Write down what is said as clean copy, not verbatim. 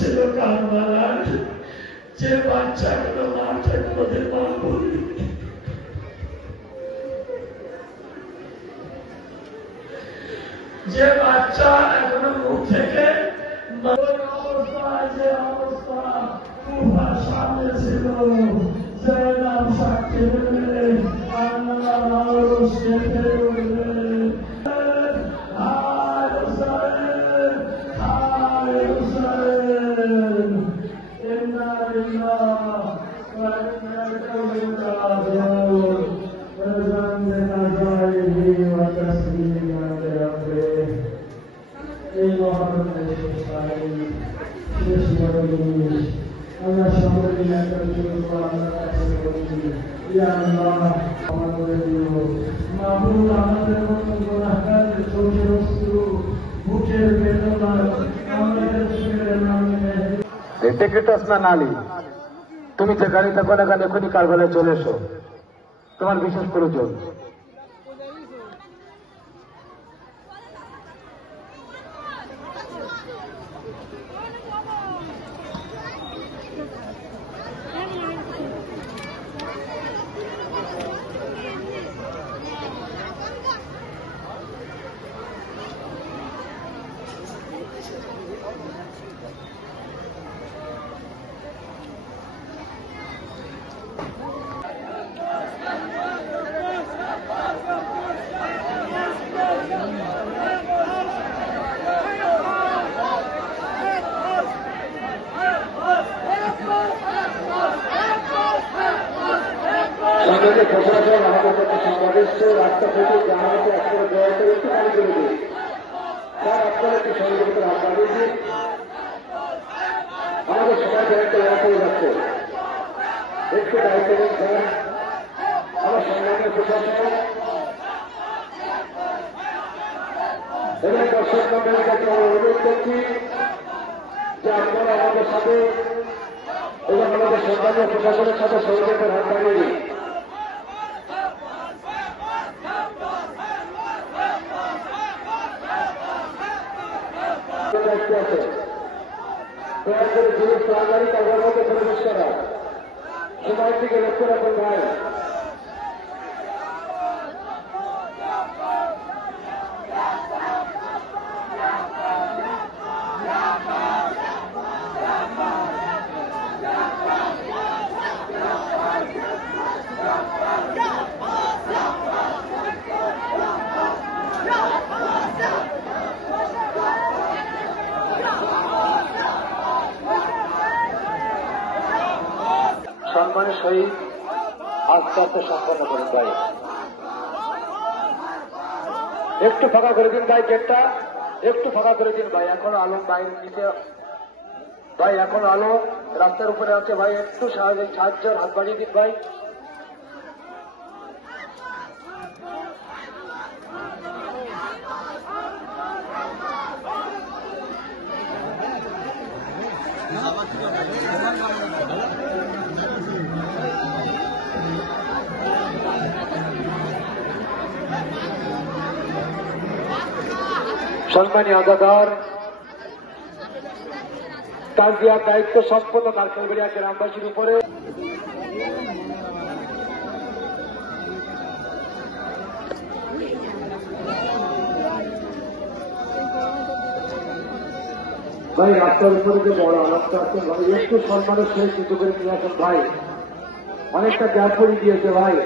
ছিল কারবালার, যে বাচ্চাগুলো মাঠের মধ্যে মা বলি, যে বাচ্চা এখনো মুখ থেকে অবস্থা, যে অবস্থা কুফার সামনে ছিল, যে নাম সাক্ষী দেবে আল্লাহ মানুষ খেতে উঠবে। এই মহাপ্রভু আমরা সকলে আপনার কাছে বলছি, আমাদের মতো গুনাহগার চোখের অশ্রু, বুকের বেদনা নালি, তুমি যে গাড়িতে করে গেলে এখনই কারবালায় চলে এসো, তোমার বিশেষ প্রয়োজন। আমাদের প্রশাসন আমাদের কাছে সংবাদ এসছে, রাস্তা থেকে জানাতে আপনারা দয়া করে একটু পানি করে দিন স্যার, আপনারা একটু সহযোগিতার হাত বাড়িয়ে দিন। আমাদের সবাইকে একটা রাখা যাচ্ছে, একটু দায়িত্ব দিন স্যার। আমার সম্মানের প্রশাসন এবং দর্শক মন্ডলীর কাছে আমরা অনুরোধ করছি যে আপনারা আমাদের সাথে এবং আমাদের সম্মানীয় প্রশাসনের সাথে সহযোগিতার হাত বাড়িয়ে দিন। দায়িত্ব আছে, দয়া করে জিনিস সরকারি কারবার মধ্যে প্রবেশ করা, সময় থেকে লক্ষ্য রাখুন ভাই। সম্মানের সহিত আস্তে আস্তে সম্পন্ন করুন ভাই, একটু ফাঁকা করে দিন ভাই, গেটটা একটু ফাঁকা করে দিন ভাই। এখন আলো বাইরে নিচে ভাই, এখন আলো রাস্তার উপরে আছে ভাই, একটু সাহায্যের হাত বাড়িয়ে দিন ভাই। সম্মানীয় আদাদার, তার দেওয়ার দায়িত্ব সম্পন্ন নারকেলবাড়িয়া গ্রামবাসীর উপরে। ভাই রাস্তার উপরে যে বড় রাস্তা আছে ভাই, একটু সম্মানের সহিত কিছু করে নিয়ে আসেন ভাই, অনেকটা গ্যাপ করে দিয়েছে ভাই।